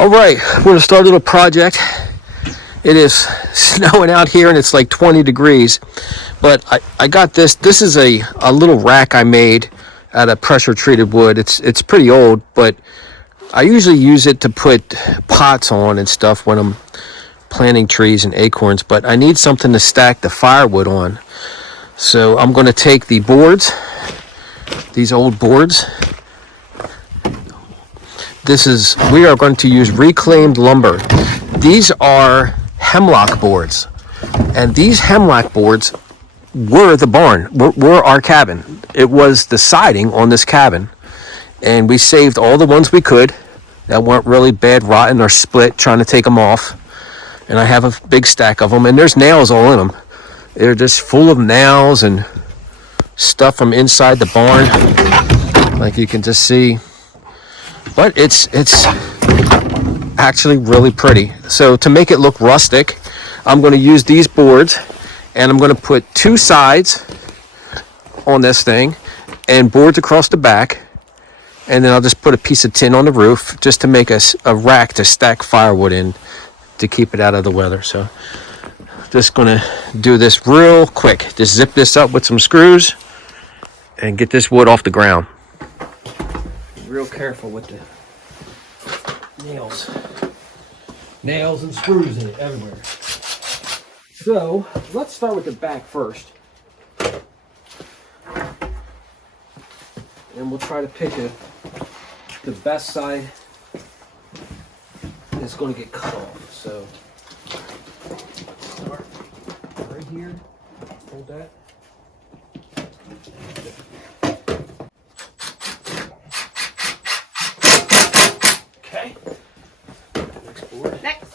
All right, we're gonna start a little project. It is snowing out here and it's like 20 degrees, but I got this. This is a little rack I made out of pressure treated wood. It's pretty old, but I usually use it to put pots on and stuff when I'm planting trees and acorns, but I need something to stack the firewood on. So I'm gonna take the boards, these old boards. We are going to use reclaimed lumber. These are Hemlock boards. And these Hemlock boards were the barn, were our cabin. It was the siding on this cabin. And we saved all the ones we could that weren't really bad, rotten, or split, trying to take them off. And I have a big stack of them, and there's nails all in them. They're just full of nails and stuff from inside the barn, like you can just see. But it's actually really pretty. So to make it look rustic, I'm going to use these boards, and I'm going to put two sides on this thing and boards across the back, and then I'll just put a piece of tin on the roof just to make a rack to stack firewood in to keep it out of the weather. So just going to do this real quick. Just zip this up with some screws and get this wood off the ground. Real careful with the nails and screws in it everywhere. So let's start with the back first, and we'll try to pick the best side that's going to get cut off. So start right here, hold that. Okay. Next board. Next.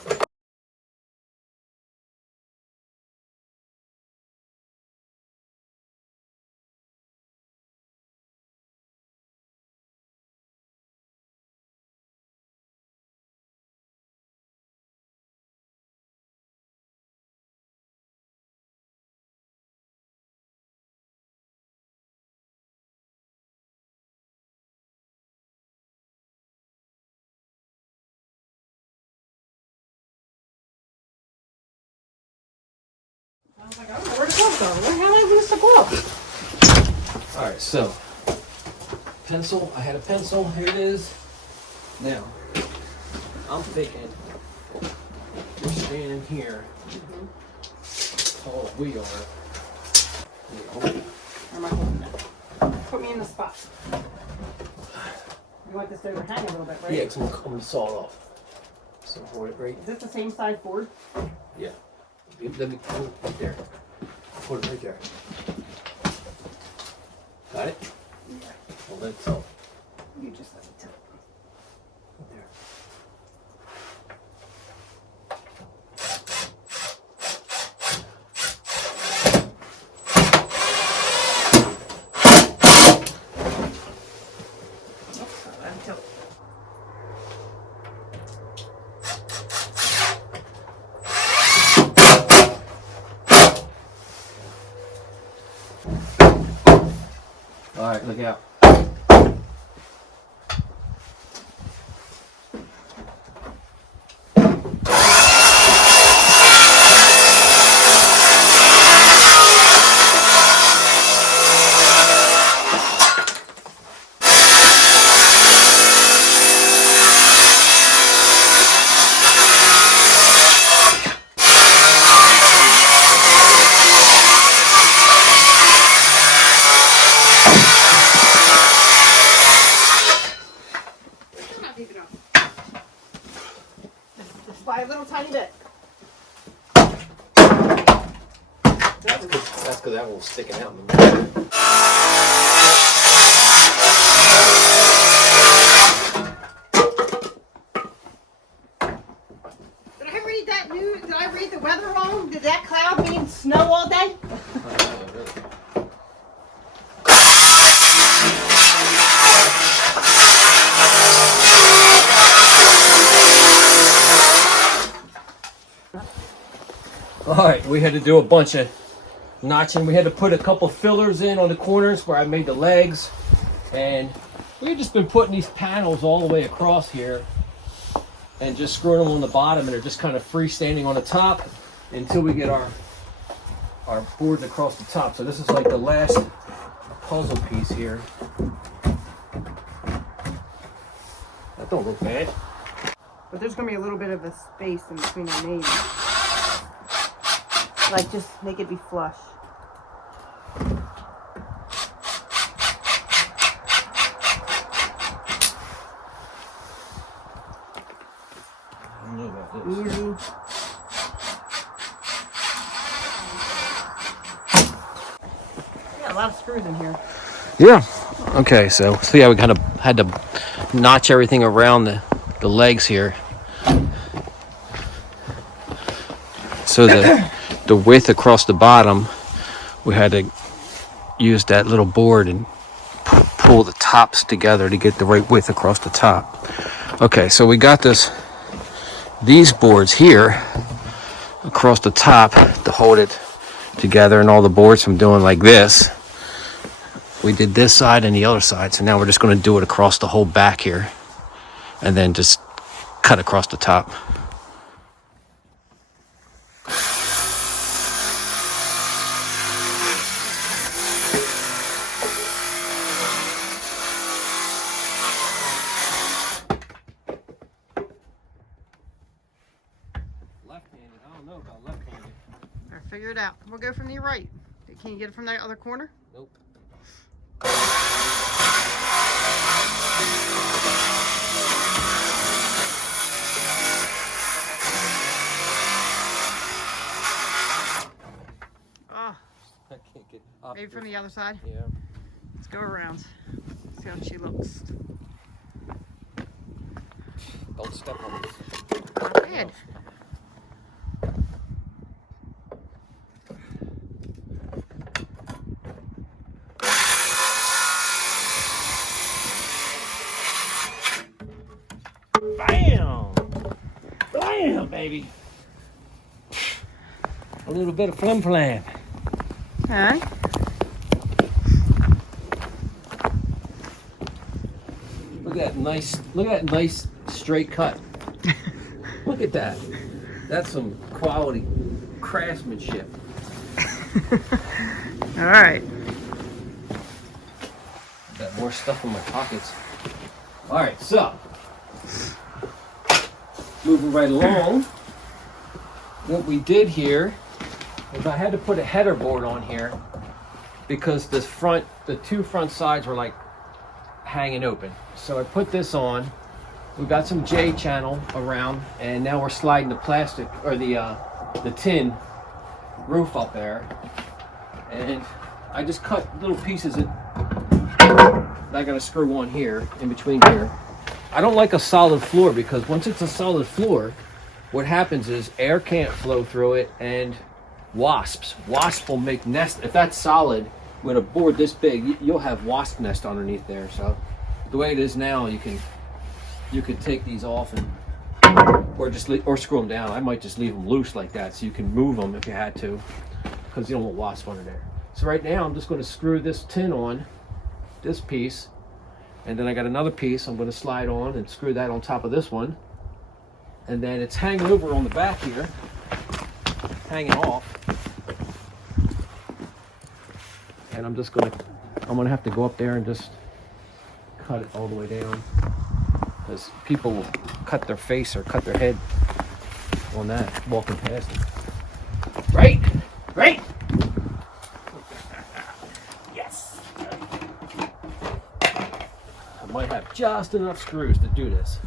I was like, I don't know where the glove go. Where the hell did I lose the glove? All right, so pencil. I had a pencil. Here it is. Now, I'm thinking we're standing here. Tall we are. Where am I holding it? Put me in the spot. You want this to overhang a little bit, right? Yeah, because I'm going to saw it off. So hold it right. Is this the same size board? Yeah. Let me put it right there. Put it right there. Got it? Yeah. Hold it so. You just let me tell. Right there. Oops, let me tell. All right, look out. Just by a little tiny bit. That's because that one's sticking out in the middle. Did I read the weather wrong? Did that cloud mean snow all day? Alright, we had to do a bunch of notching. We had to put a couple fillers in on the corners where I made the legs. And we've just been putting these panels all the way across here. and just screwing them on the bottom, and they're just kind of freestanding on the top until we get our boards across the top. So this is like the last puzzle piece here. That don't look bad. But there's gonna be a little bit of a space in between the names. Like, just make it be flush. I don't know about this. Easy. Yeah, a lot of screws in here. Yeah. Okay, so yeah, we kind of had to notch everything around the legs here. So the width across the bottom, we had to use that little board and pull the tops together to get the right width across the top. Okay, so we got these boards here across the top to hold it together, and all the boards from doing like this. We did this side and the other side, so now we're just going to do it across the whole back here, and then just cut across the top. Left-handed, I don't know about left-handed. All right, figure it out. We'll go from the right. Can you get it from that other corner? Nope. Oh, I can't get up. maybe from the other side. Yeah. Let's go around. See how she looks. Don't step on this. Not bad. Bam! Bam, baby. A little bit of flim flam. Huh? Look at that nice straight cut. Look at that. That's some quality craftsmanship. All right. Got more stuff in my pockets. All right, so moving right along. What we did here is I had to put a header board on here because the two front sides were like hanging open. So I put this on. We got some J channel around, and now we're sliding the plastic or the tin roof up there. And I just cut little pieces that I got to screw on here in between here. I don't like a solid floor because once it's a solid floor, what happens is air can't flow through it, and wasps will make nests. If that's solid with a board this big, you'll have wasp nest underneath there. So the way it is now, you can take these off and or screw them down. I might just leave them loose like that so you can move them if you had to, because you don't want wasps under there. So right now I'm just going to screw this tin on this piece, and then I got another piece I'm going to slide on and screw that on top of this one, and then it's hanging over on the back here, hanging off, and I'm going to have to go up there and just cut it all the way down, because people will cut their face or cut their head on that walking past it. Right? Yes. I might have just enough screws to do this.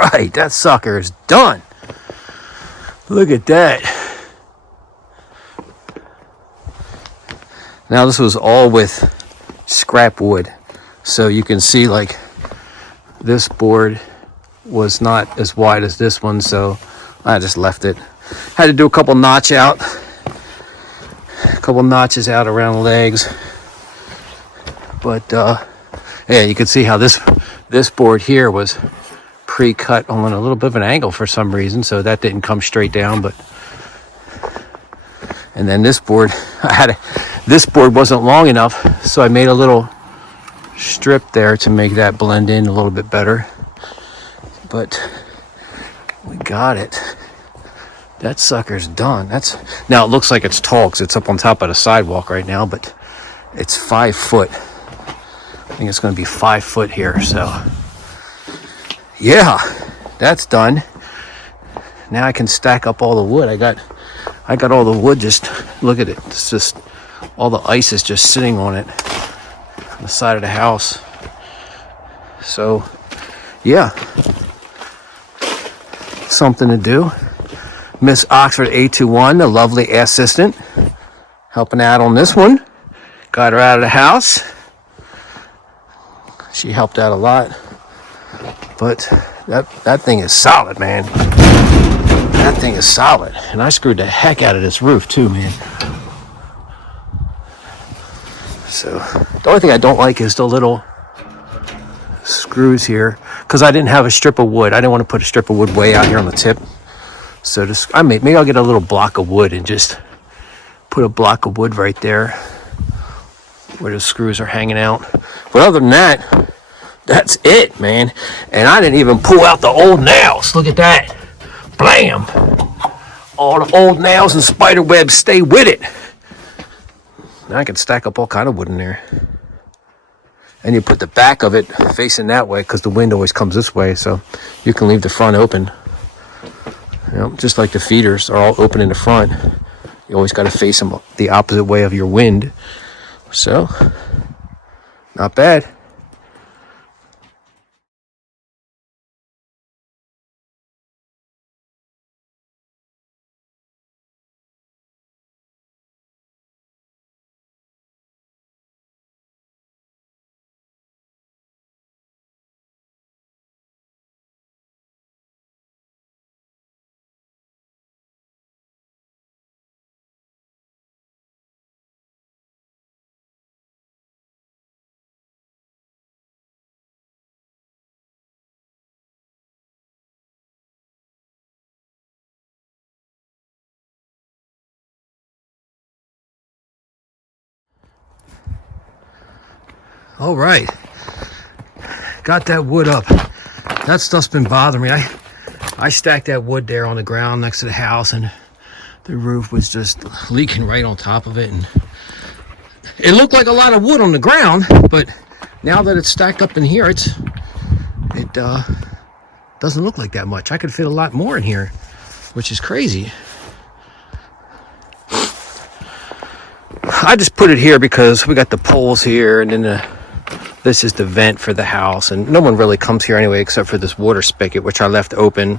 right, that sucker is done. Look at that. Now this was all with scrap wood. So you can see like this board was not as wide as this one, so I just left it. Had to do a couple notches out around the legs. But yeah, you can see how this board here was pre-cut on a little bit of an angle for some reason, so that didn't come straight down. But and then this board, this board wasn't long enough, so I made a little strip there to make that blend in a little bit better. But we got it. That sucker's done. Now it looks like it's tall because it's up on top of the sidewalk right now, but it's 5 foot. I think it's going to be 5 foot here. So yeah, that's done. Now I can stack up all the wood. I got all the wood. Just look at it. It's just all the ice is just sitting on it on the side of the house. So yeah, something to do. Miss Oxford 821, the lovely assistant, helping out on this one. Got her out of the house. She helped out a lot. But that thing is solid, man. That thing is solid. And I screwed the heck out of this roof too, man. So the only thing I don't like is the little screws here, because I didn't have a strip of wood. I didn't want to put a strip of wood way out here on the tip. So just maybe I'll get a little block of wood and just put a block of wood right there where the screws are hanging out. But other than that, that's it, man. And I didn't even pull out the old nails. Look at that. Blam. All the old nails and spider webs stay with it. Now I can stack up all kind of wood in there. And you put the back of it facing that way because the wind always comes this way. So you can leave the front open. You know, just like the feeders are all open in the front. You always got to face them the opposite way of your wind. So, not bad. All right, got that wood up. That stuff's been bothering me. I stacked that wood there on the ground next to the house, and the roof was just leaking right on top of it. And it looked like a lot of wood on the ground, but now that it's stacked up in here, it doesn't look like that much. I could fit a lot more in here, which is crazy. I just put it here because we got the poles here, and then this is the vent for the house, and no one really comes here anyway except for this water spigot, which I left open,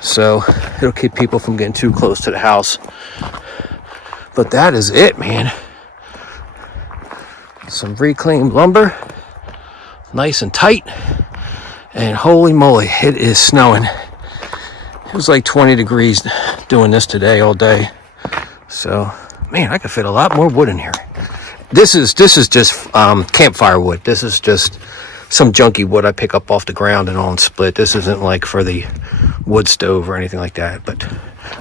so it'll keep people from getting too close to the house. But that is it, man. Some reclaimed lumber, nice and tight, and holy moly, it is snowing. It was like 20 degrees doing this today all day, so man, I could fit a lot more wood in here. This is just campfire wood. This is just some junky wood I pick up off the ground and on split. This isn't like for the wood stove or anything like that. But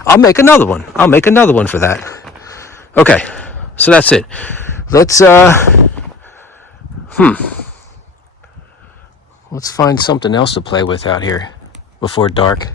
I'll make another one. I'll make another one for that. Okay, so that's it. Let's let's find something else to play with out here before dark.